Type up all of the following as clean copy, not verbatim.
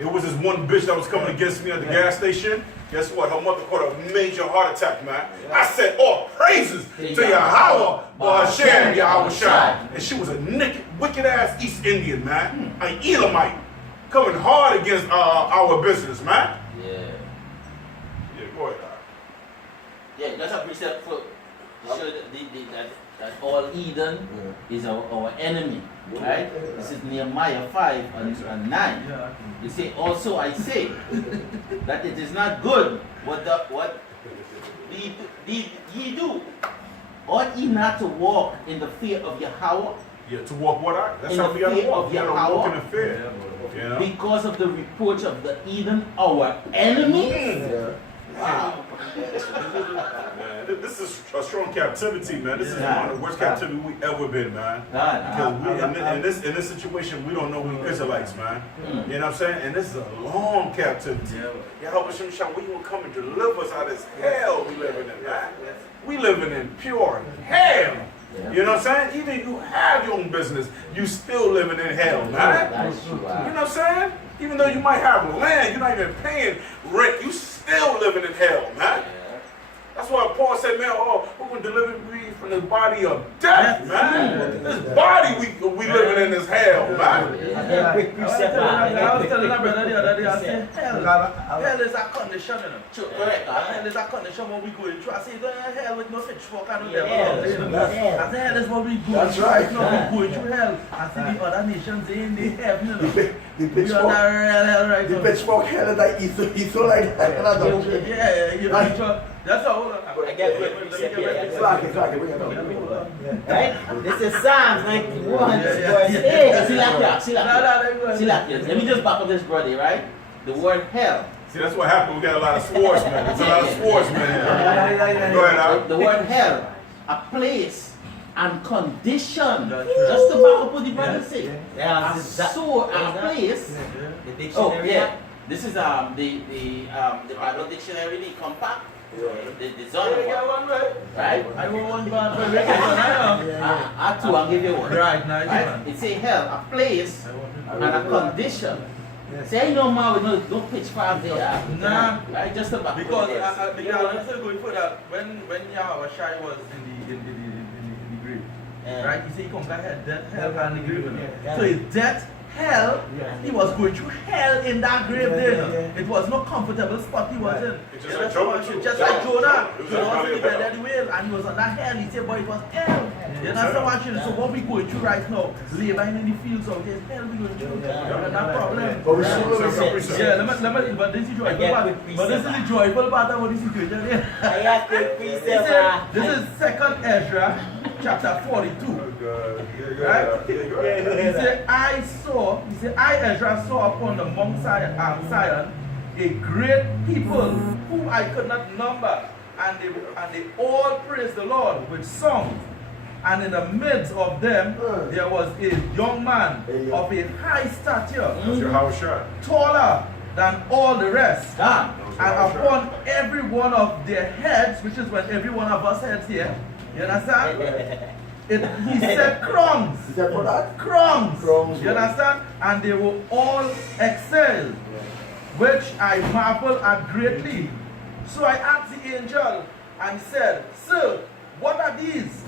It was this one bitch that was coming against me at the gas station. Guess what? Her mother caught a major heart attack, man. I said, all praises to Yahweh, Hashem, Yahweh Shai. And she was a wicked ass East Indian, man. An Elamite. Coming hard against our business, man. Yeah, go ahead. Yeah, that's a precept for to show that all Eden is our enemy, right? This is Nehemiah 5 and 9. You say, also I say that it is not good what ye do. Ought ye not to walk in the fear of Yahweh? Yeah, to walk what I? That's in how the we gotta fear walk. of We gotta walk Yahweh, in the fear. You know? because of the reproach of the Eden, our enemy. Wow. Man, this is a strong captivity, man. This is one of the worst captivity we ever been, man. Because in this situation, we don't know we Israelites, man. You know what I'm saying? And this is a long captivity. Yahweh Shem Shah, we will come and deliver us out of this hell we living in, man. We living in pure hell. You know what I'm saying? Even if you have your own business, you still living in hell, man. You know what I'm saying? Even though you might have land, you're not even paying rent, you still living in hell, man. That's why Paul said, man, we're going to deliver me from the body of death, man. This body we living in this hell, man. I was telling my brother the other day, I said, hell is a condition, you know. Correct. Hell is a condition what we going through. I said, don't hell with no fish fuck and no devil. I said, hell is what we go through. That's right. No, we going through hell. I see the other nations in the heaven, you know. The pitchfork hell is like he's so like that. Yeah, you know. That's all. I get it. Right? This is Psalms 91, verse 8. See that. Let me just back up this brother, right? The word hell. See, that's what happened. We got a lot of sportsmen. There's a lot of sportsmen here. Go ahead, Al. The word hell, a place and condition. Just to back up what the brother said. A place. Oh, yeah. This is the Bible dictionary, the compact. The zone right? I want one bad I too, I'll give you one. Right, nice. Right? It say hell, a place and a condition. Say no more with no pitch fire there. Nah. Right? Just about because I'm still going for that. When Yahweh Shai was in the grave, right? He said he come back here, death, hell, and the grave. So his death, hell, he was going through hell in that grave there. It was no comfortable spot he was in. Just like Jonah. Just like Jonah. Jonah was in the bed of the whale and he was on that hell. He said, boy, it was hell. You understand what I'm saying? So what we going through right now, laboring in the fields out there, hell we going through. That problem. But we still Yeah, but this is joyful part. But this is the joyful part of the situation here. This is 2nd Ezra, chapter 42. Right? He said, I Ezra saw upon the Mount Zion a great people whom I could not number, and they all praised the Lord with songs. And in the midst of them there was a young man of a high stature, taller than all the rest. And upon every one of their heads, which is when every one of us heads here, you understand? He said crowns. Is that for that? Crowns. You understand? And they were all excelled, which I marvel at greatly. So I asked the angel and said, Sir, what are these?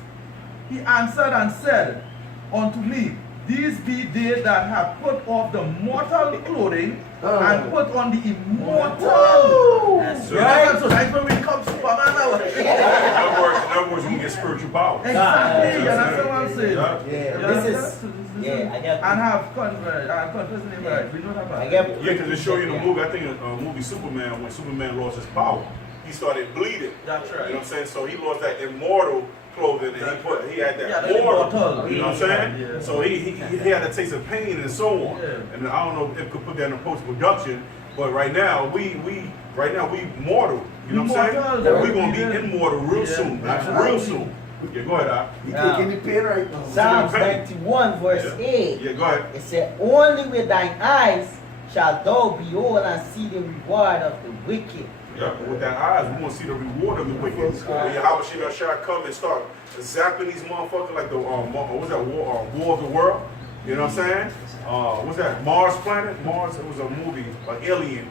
He answered and said unto me, These be they that have put off the mortal clothing and put on the immortal. Right? So that's when we come Superman now. In other words, we get spiritual power. Exactly. You understand what I'm saying? And have confidence in him, right? We know that part. Yeah, because they show you in the movie, I think the movie Superman, when Superman lost his power, he started bleeding. That's right. You know what I'm saying? So he lost that immortal clothing and he had that mortal. You know what I'm saying? Yeah. So he had a taste of pain and so on. Yeah. And I don't know if it could put that in post-production, but right now we mortal. You know what I'm saying? We're gonna be immortal real soon. Real soon. Yeah, go ahead, Al. You taking the pain right now. Psalms 91, verse 8. Yeah, go ahead. It said, Only with thine eyes shall thou behold and see the reward of the wicked. Yeah, with that eyes, we want to see the reward of the wicked. When Yahweh Shai come and start zapping these motherfuckers like the war of the world. You know what I'm saying? What's that? Mars Planet? Mars, it was a movie, an alien.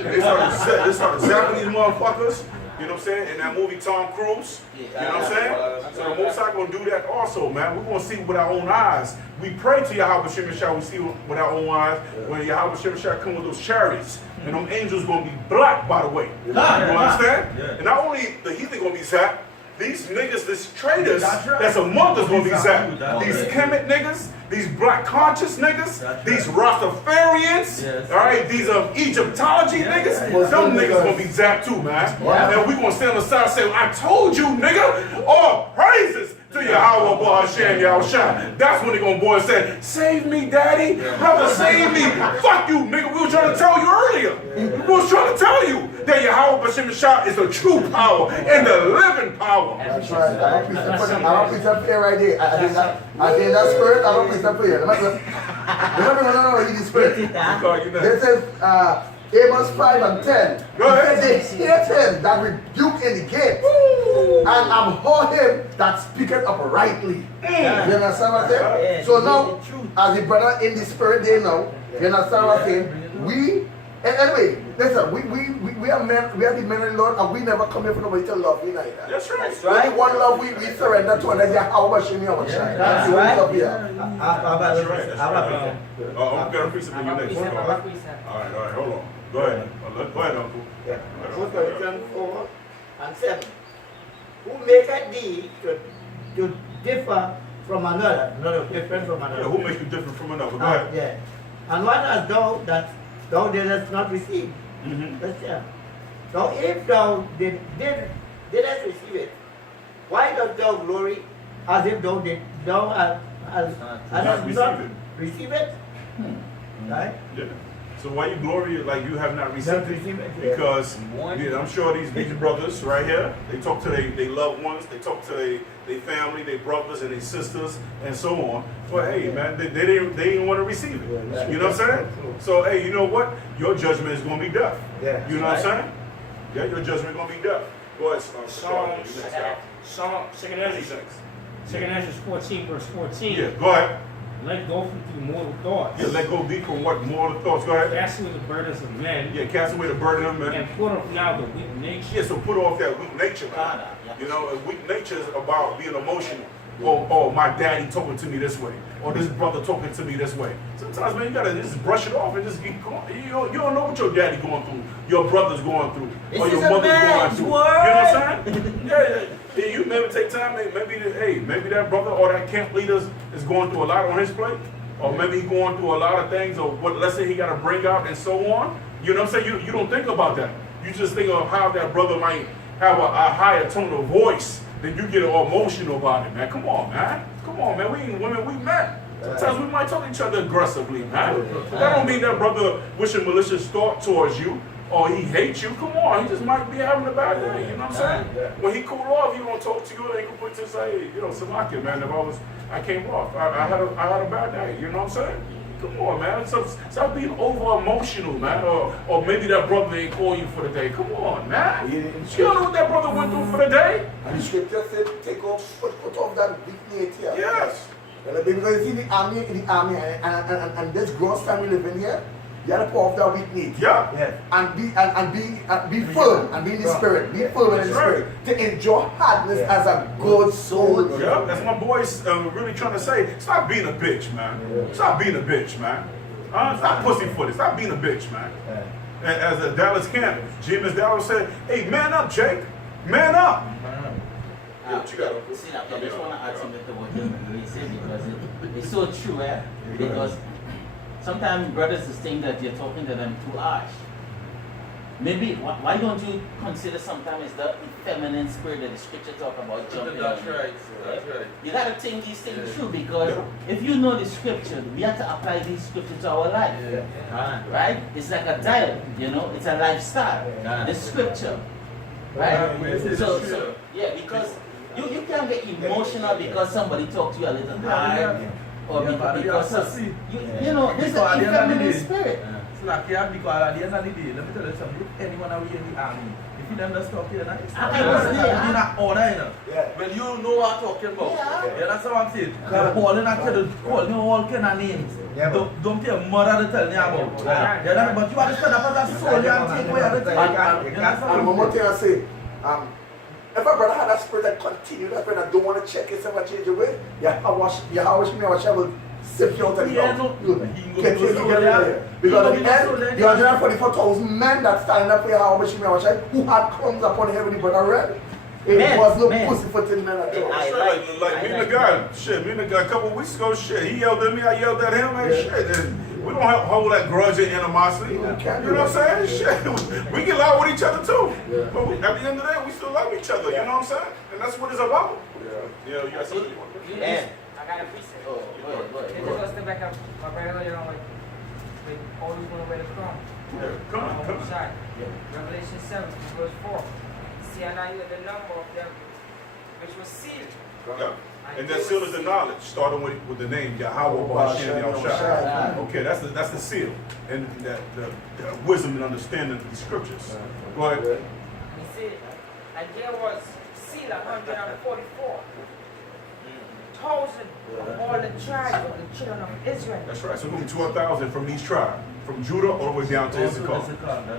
They started zapping these motherfuckers. You know what I'm saying? In that movie, Tom Cruise. You know what I'm saying? So the Most High gonna do that also, man. We're gonna see with our own eyes. We pray to Yahweh Shem Shah, we see with our own eyes when Yahweh Shem Shah come with those chariots. And them angels gonna be black, by the way. You understand? And not only the heathen gonna be zapped, these niggas, these traitors that's among us gonna be zapped. These Kemet niggas, these black conscious niggas, these Rastafarians, all right, these Egyptology niggas, them niggas gonna be zapped too, man. And we gonna stand on the side and say, I told you, nigga, all praises to Yahweh Hashem Yahushua. That's when they gonna boy and say, save me, daddy, brother, save me. Fuck you, nigga, we was trying to tell you earlier. We was trying to tell you that Yahweh Hashem Yahushua is the true power and the living power. That's right. I don't preach up here right there. I did that spirit. I don't preach up here. No, he is spirit. This is Amos 5 and 10. Go ahead. They hate him that rebuke in the gate, and abhor him that speaketh uprightly. You understand what I'm saying? So now, as the brother in the spirit, they know. You understand what I'm saying? Anyway, listen, we are men, we are the men of the Lord, and we never come here for nobody to love me neither. That's right. That's right. Only one love we surrender to, and that's how much you know. That's right. That's right. I'm gonna preach it for you next. All right, hold on. Go ahead. Go ahead, Uncle. Yeah. 1 Corinthians 4 and 7. Who maketh thee to differ from another? No, different from another. Yeah, who makes you different from another? Go ahead. Yeah. And what hast thou that thou didst not receive? So if thou didst receive it, why dost thou glory as if thou hast not receive it? Right? Yeah. So why you glory like you have not received it? Because I'm sure these brothers right here, they talk to their loved ones, they talk to their family, their brothers and their sisters and so on. But hey man, they didn't want to receive it. You know what I'm saying? So hey, you know what? Your judgment is gonna be death. You know what I'm saying? Yeah, your judgment is gonna be death. Go ahead, Second Ezra 14 verse 14. Yeah, go ahead. Let go from through mortal thoughts. Yeah, let go deep from what mortal thoughts. Go ahead. Cast away the burdens of men. Yeah, cast away the burden of men. And put off now the weak nature. Yeah, so put off that weak nature, man. You know, a weak nature is about being emotional. Oh, my daddy talking to me this way. Or this brother talking to me this way. Sometimes, man, you gotta just brush it off and just keep going. You don't know what your daddy going through, your brother's going through, or your mother's going through. You know what I'm saying? Yeah. You maybe take time, maybe that brother or that camp leader is going through a lot on his plate. Or maybe he's going through a lot of things, or what, let's say he got to bring out and so on. You know what I'm saying? You don't think about that. You just think of how that brother might have a higher tone of voice, then you get all emotional about it, man. Come on, man. We ain't women, we men. Sometimes we might talk to each other aggressively, man. But that don't mean that brother wishing malicious thought towards you, or he hates you. Come on, he just might be having a bad day, you know what I'm saying? When he cool off, he don't talk to you, and he can put to say, Salakia, man, I came off, I had a bad day, you know what I'm saying? Come on, man, stop being over emotional, man, or maybe that brother ain't call you for the day. Come on, man. You don't know what that brother went through for the day? And the scripture said, put off that weak nature. Yes. Because you see the army, and this gross time we live in here, you have to put off that weak nature. Yeah. And be firm and be in the spirit. Be firm in the spirit. To enjoy hardness as a good soul. Yeah, that's my boys really trying to say. Stop being a bitch, man. Stop being a bitch, man. Stop pussyfooting. Stop being a bitch, man. And as a Dallas camp, James Dallas said, hey, man up, Jake. Man up. What you got? I just want to add something to what you said because it's so true, because sometimes brothers just think that you're talking to them too harsh. Maybe, why don't you consider sometimes the feminine spirit that the scripture talk about jumping That's on? right. You got to think these things through because if you know the scripture, we have to apply these scriptures to our life. Right? It's like a diet, it's a lifestyle. The scripture. Right? So because you can't get emotional because somebody talked to you a little hard. or Yeah, but because you of, see. you know, there's Because at an the end of the effeminate day- spirit. So like yeah, because at the end of the day, let me tell you something. Look, anyone away in the army, if you them just talk here, now, it's I was there. in that order, you know. Yeah. Well, you know what I'm talking about. Yeah. You understand what I'm saying? They're calling at you, calling you all kind of names. Yeah, Don't tell mother to tell me about. You know, but you understand that as a soldier and take away everything. You understand? And one more thing I say, if a brother had that spirit that continue, that brother don't want to check himself and change your way, will sip you out of the Yeah, house. no. You He get go taken so care there. of. Because He in go the so end, there. the 144,000 men that standing up for Yahweh who had crumbs upon heaven, but already. It Men, was no men. pussyfooting men at all. I Like me and the guy, shit, me and the guy a couple weeks ago, shit, he yelled at me, I yelled at him, and shit. And we don't hold that grudge and animosity. You know what I'm saying? Shit, we get loud with each other too. Yeah. But at the end of the day, we still love each other. You know what I'm saying? And that's what it's about. Yeah, you got something you want to Yeah. I got a precept. Oh, go ahead, go It ahead. just goes to back up my brother, you know, with always going to wear the crown. Yeah, come on, come on. Side. Revelation 7, verse 4. See, and I hear the number of them which was sealed. Yeah. And that seal is the knowledge, starting with the name Yahweh Ba'ashem Yahushua. Okay, that's the seal, and that the wisdom and understanding of the scriptures. Go ahead. And he said, and there was sealed 144,000 of all the tribes of the children of Israel. That's right. So we're going to 12,000 from each tribe, from Judah all the way down to Issachar.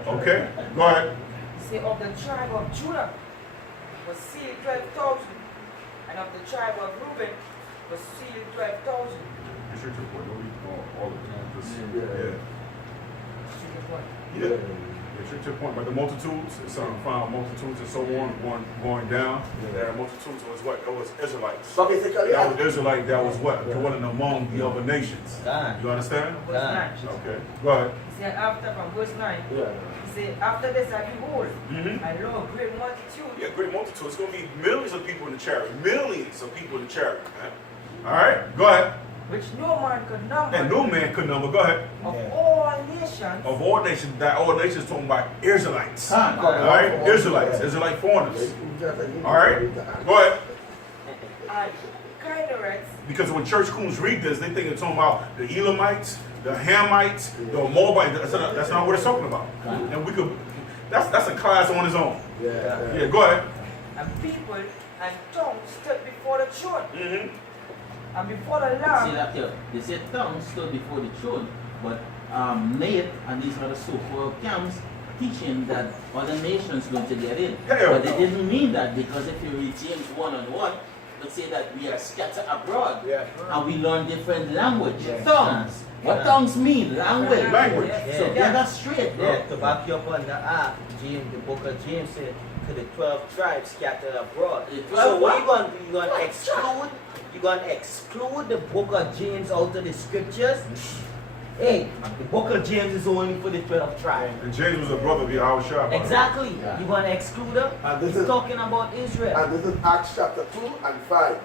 Okay, go ahead. He said, of the tribe of Judah was sealed 12,000, and of the tribe of Reuben was sealed 12,000. Be sure to put all the time. Just, Yeah. yeah. Be sure to point by the multitudes. It's found multitudes and so on, going down. There are multitudes. Was what? It was Israelites. So basically, That was Israelite. That was what? Dwelling among the other nations. You understand? Verse 9. Okay. Go ahead. He said, after, from verse 9, yeah. he said, after this I behold, Mm-hmm. I know a great multitude. Yeah, great multitude. It's going to be millions of people in the chariot. Millions of people in the chariot, man. All right, go ahead. Which no man could number. And no man could number. Go ahead. Of all nations. Of all nations, that all nations talking about Israelites. Huh. All right, Israelites, Israelite foreigners. All right, go ahead. And Kinerites. Because when church coons read this, they think it's talking about the Elamites, the Hamites, the Moabites. That's not what it's talking about. And we could. That's a class on its own. Yeah, go ahead. And people and tongues stood before the throne. Mm-hmm. And before the See Lamb. that here, they say tongues stood before the throne, but Nate and these other so-called camps teaching that other nations going to get in. Hell But they no. didn't mean that, because if you read James 1:1, it say that we are scattered abroad and we learn different language. Tongues. What tongues mean? Language. Language. So get that straight, bro. Yeah, to back you up on the James, the book of James said to the 12 tribes scattered abroad. The 12 So what you what? gonna do? You gonna exclude? You gonna exclude the book of James out of the scriptures? Hey, the book of James is only for the 12 tribes. And James was a brother of Yahushua. Exactly. You gonna exclude them? And this He's is- talking about Israel. And this is Acts chapter 2 and 5.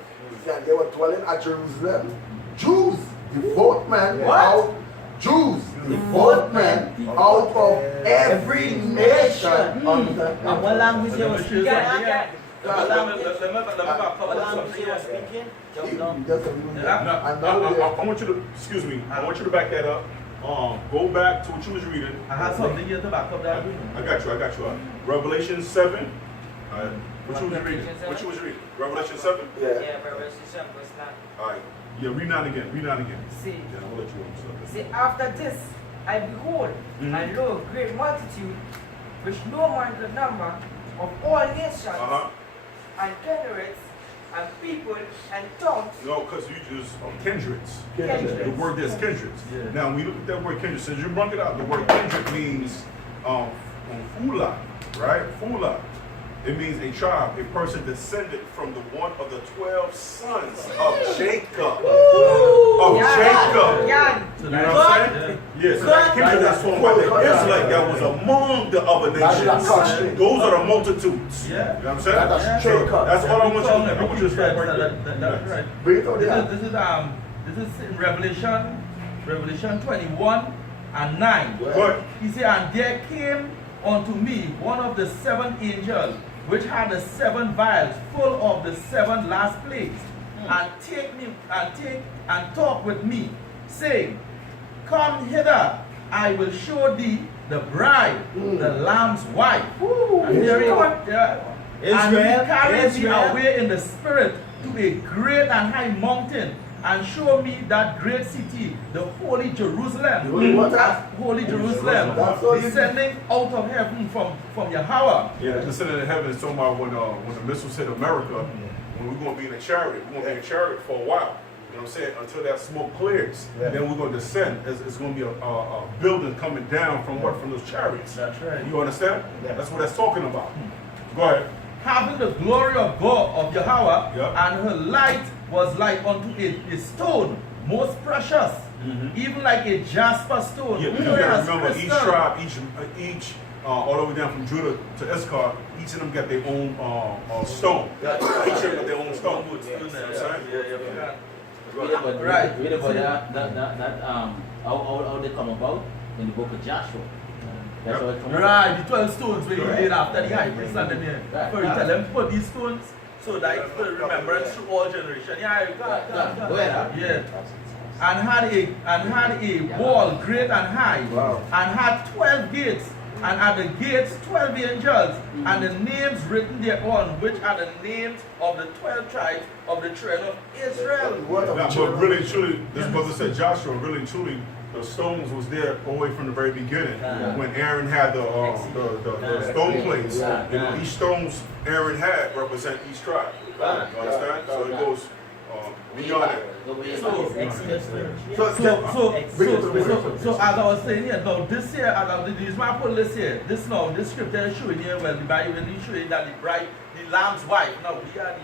And they were dwelling at Jerusalem. Jews, devout men, out. Jews, devout men, out of every nation. And what language they were speaking? What language Let me back what up language something they were here. speaking? Jump You down. just don't know. No, And now I want you to, excuse me, I want you to back that up. Go back to what you was reading. I have something here to back up that. I got you. Revelation 7. What you was reading? What you was reading? Revelation 7? Yeah. Yeah, Revelation 7, verse 9. All right. Yeah, read 9 again. See, Yeah, I'll let you on. see, after this I behold, I know a great multitude, which no man could number, of all nations, and kindreds, and people, and tongues. No, because you just kindreds. Kindreds. The word there's kindreds. Yeah. Now, when you look at that word kindred, since you brought it out, the word kindred means fula, right? Fula. It means a tribe, a person descended from the one of the 12 sons of Jacob. Jacob. Yeah. You know what I'm saying? Yeah, so that kindred that's talking about the Israelite that was among the other nations. Those are the multitudes. Yeah. You know what I'm saying? That's So Jacob. that's all I want you to do. I want you to start right there. That's right. Bring it out there. This is in Revelation 21 and 9. Good. He said, and there came unto me one of the 7 angels, which had the 7 vials full of the 7 last plagues, and take me and talk with me, saying, Come hither, I will show thee the bride, the lamb's wife. And here he and he carried me away in the spirit to a great and high mountain, and show me that great city, the holy Jerusalem. Holy Jerusalem, descending out of heaven from Yahweh. Yeah, descending in heaven is talking about when the missiles hit America, when we're going to be in a chariot. We're going to be in a chariot for a while. You know what I'm saying? Until that smoke clears. Then we're going to descend. It's going to be a building coming down from what? From those chariots. That's right. You understand? That's what that's talking about. Go ahead. Having the glory of God, of Yahweh, and her light was like unto a stone, most precious, even like a jasper stone. Yeah, you gotta remember each tribe, each all the way down from Judah to Issachar, each of them got their own stone. Each of them got their own stone. You know what I'm saying? Read about that how they come about in the book of Joshua. That's how it comes about. Right, the 12 stones where you laid after the high priest and them here. Right. So you tell them put these stones so that for remembrance through all generations. Yeah, you got it. Go ahead. Yeah. And had a wall great and high, and had 12 gates, and at the gates 12 angels, and the names written thereon, which are the names of the 12 tribes of the children of Israel. But really, truly, this brother said Joshua, really and truly, the stones was there all the way from the very beginning. When Aaron had the stone plates, you know, each stones Aaron had represent each tribe. You understand? So it goes beyond it. So as I was saying here, now this year, the reason why I put this here, this scripture is showing here, well, the Bible is showing that the bride, the lamb's wife, now we are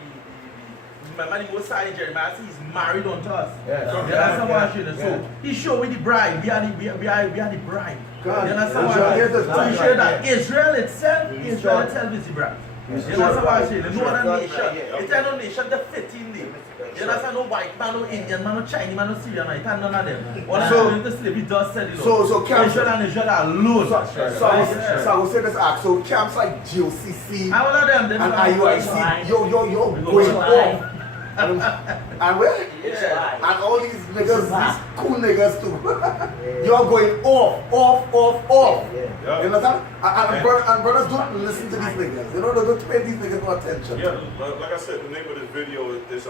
remember the Most High Jeremiah says he's married unto us. So he showed me the bride, we are the bride. You understand what I'm saying? So he showed that Israel itself is the bride. You understand what I'm saying? No other nation. It's no nation that fit in there. You understand? No white man, no Indian man, no Chinese man, no Syrian man. It's none of them. All that the slavery just said it. So Israel and Israel are alone. So I would say this act. So camps like GOCC all of them and IUIC, yo, going off. And where? Yeah. And all these niggas, these cool niggas too. You're going off. Yeah. You understand? And brothers don't listen to these niggas. You know, they don't pay these niggas no attention. Yeah, like I said, the name of this video is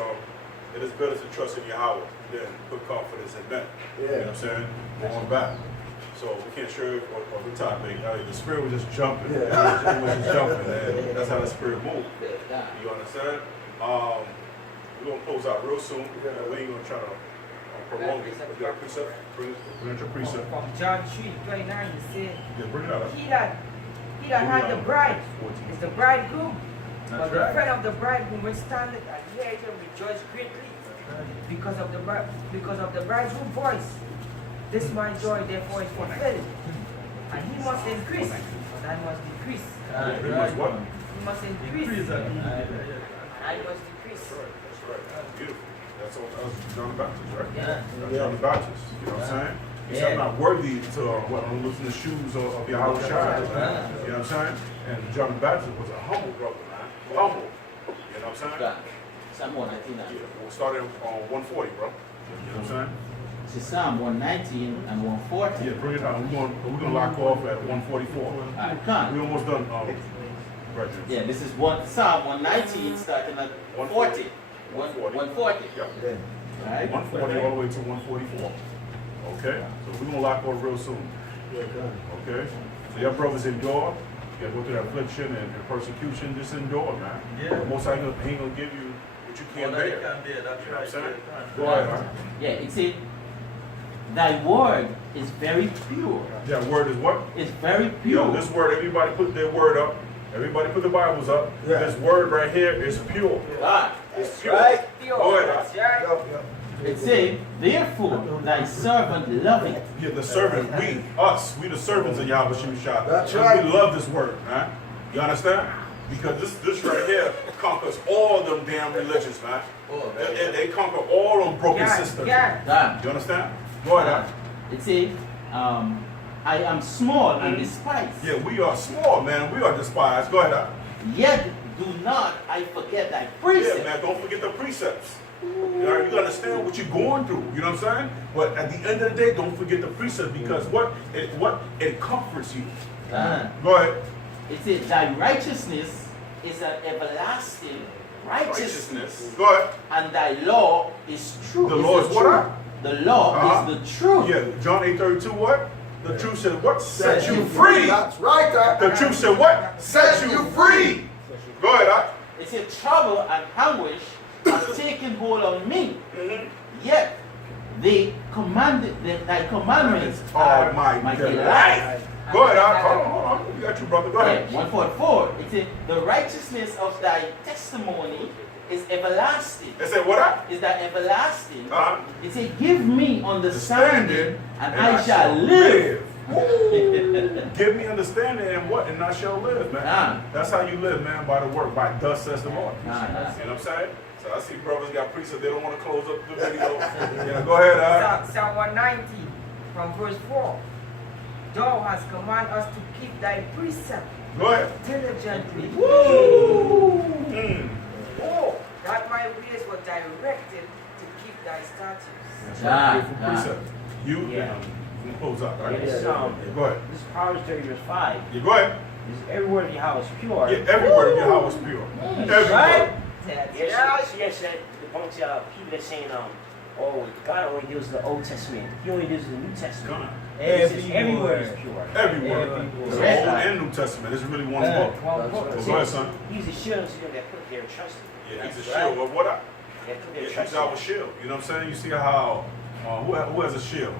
it is better to trust in Yahweh than put confidence in men. You know what I'm saying? Going back. So we can't share it on the topic. The spirit was just jumping. It was just jumping, and that's how the spirit moved. You understand? We're gonna close out real soon. We ain't gonna try to prolong it. We got a precept. Bring your precept. From John 3:29, you said, Yeah, bring it out. He that had the bride is the bridegroom. But the friend of the bridegroom will stand and hear it and rejoice greatly because of the bridegroom's voice. This my joy therefore is fulfilled. And he must increase, and I must decrease. He must what? He must increase, and I must decrease. That's right. That's beautiful. That's John the Baptist, right? Yeah. That's John the Baptist. You know what I'm saying? He said, I'm not worthy to lose in the shoes of Yahweh Shai. You know what I'm saying? And John the Baptist was a humble brother, man. Humble. You know what I'm saying? Psalm 119. Yeah, we'll start at 140, bro. You know what I'm saying? It's Psalm 119 and 140. Yeah, bring it down. We're gonna lock off at 144. We almost done. Yeah, this is Psalm 119 starting at 140. 140. Yeah. Right? 140 all the way to 144. Okay? So we're gonna lock off real soon. Okay? So your brothers endure. You gotta go through that affliction and persecution. Just endure, man. Yeah. Most likely he ain't gonna give you what you can't bear. You know what I'm saying? Go ahead, man. Yeah, it says, thy word is very pure. That word is what? It's very pure. Yo, this word, everybody put their word up. Everybody put the Bibles up. Yeah. This word right here is pure. It's pure. Go ahead. It says, therefore thy servant loveth. Yeah, the servant, we the servants of Yahweh Shemashah. That's and right. we love this word, man. You understand? Because this right here conquers all them damn religions, man. They conquer all them broken systems. Yeah. You understand? Go ahead. It says, I am small and despised. Yeah, we are small, man. We are despised. Go ahead. Yet do not I forget thy precepts. Yeah, man. Don't forget the precepts. You know, you understand what you're going through. You know what I'm saying? But at the end of the day, don't forget the precept because it comforts you. Go ahead. It says thy righteousness is an everlasting righteousness. Go ahead. And thy law is true. The law is what? The law is the truth. Yeah, John 8:32 what? The truth said what? Set you free. That's right. The truth said what? Set you free. Go ahead, Doc. It said trouble and anguish are taken hold on me. Yet thy commandments are my delight. Go ahead, Doc. Hold on. You got you, brother. Go ahead. 144. It said the righteousness of thy testimony is everlasting. It said what? Is that everlasting? It said, give me understanding and I shall live. Give me understanding and what? And I shall live, man. That's how you live, man, by the work, by thus says the Lord. You know what I'm saying? So I see brothers got precepts, they don't want to close up the video. Yeah, go ahead, Psalm 190 from verse 4. Thou hast commanded us to keep thy precept Go ahead. diligently. Oh, that my ways were directed to keep thy statutes. Precept. You close up, right? This, Go ahead. This is Proverbs 30 verse 5. Yeah, go ahead. This is every word of Yahweh is pure. Yeah, every word of Yahweh is pure. Every Right? word. Yes, the bunch of people that saying, oh, God only deals with the Old Testament. He only deals with the New Testament. Every word is pure. Every word. It's Old and New Testament. It's really one book. One book. Go ahead, son. He's a shield to them that put their trust in. Yeah, he's a shield. Well, what? They put their He's trust our in. shield. You know what I'm saying? You see how, who has a shield?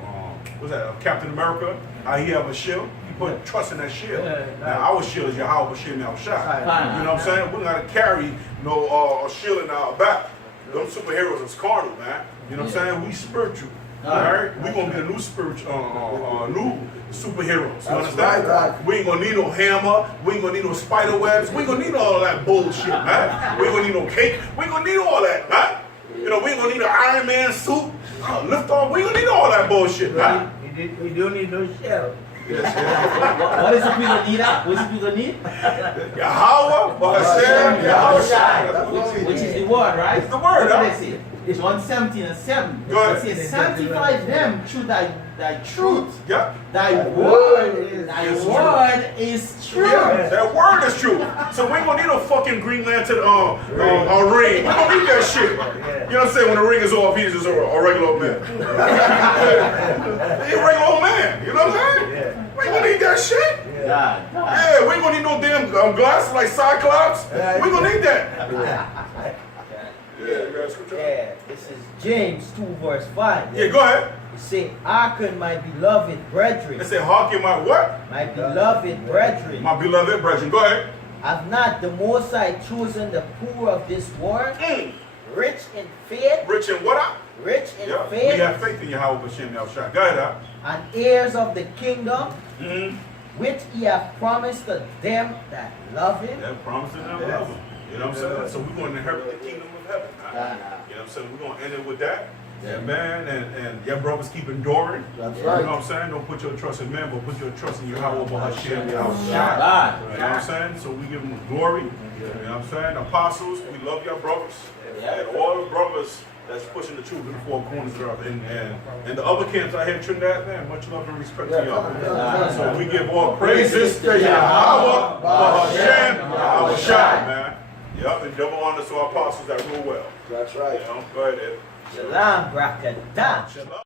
What's that? Captain America? How he have a shield? He put trust in that shield. Now, our shield is Yahweh Bashir now shot. You know what I'm saying? We gotta carry a shield in our back. Those superheroes is carnal, man. You know what I'm saying? We spiritual. Alright? We're gonna be a new spiritual, new superheroes. You understand? Right. We ain't gonna need no hammer. We ain't gonna need no spider webs. We ain't gonna need all that bullshit, man. We ain't gonna need no cake. We ain't gonna need all that, man. You know, we ain't gonna need an Iron Man suit. Lift off. We ain't gonna need all that bullshit, man. We don't need no shell. What is the people need? What is the people need? Yahweh, Hashem, Yahweh. Which is the word, right? It's the word, What does it say? It's 117 and 7. Go ahead. It says, sanctify them through thy truth. Yeah. Thy word is true. Yeah, that word is true. So we ain't gonna need no fucking Green Lantern ring. We don't need that shit. You know what I'm saying? When the ring is off, he's just a regular old man. He's a regular old man. You know what I'm saying? We ain't gonna need that shit. Yeah, we ain't gonna need no damn glasses like Cyclops. We ain't gonna need that. Yeah, this is James 2 verse 5. Yeah, go ahead. It say, hearken my beloved brethren. They say, hearken my what? My beloved brethren. My beloved brethren. Go ahead. Have not the Most High chosen the poor of this world, rich in faith, Rich in what? rich in Yeah, faith, we have faith in Yahweh B'Shem Yahushua. Go ahead, and heirs of the kingdom, which he hath promised to them that love him. That promises them love him. You know what I'm saying? So we're going to inherit the kingdom of heaven. You know what I'm saying? We're going to end it with that. Yeah, man, and your brothers keep enduring. That's You right. know what I'm saying? Don't put your trust in man, but put your trust in Yahweh B'Hashem Yahushua. You God. know what I'm saying? So we give them glory. You know what I'm saying? Apostles, we love your brothers. And all the brothers that's pushing the truth in the four corners of the earth. And the other camps out here in Trinidad, man, much love and respect to y'all. So we give all praises to Yahweh B'Hashem Yahushua, man. Yep, and double honor to our apostles that rule well. That's right. You know, go ahead, Ed. Shalom, Brakatah. Shalom.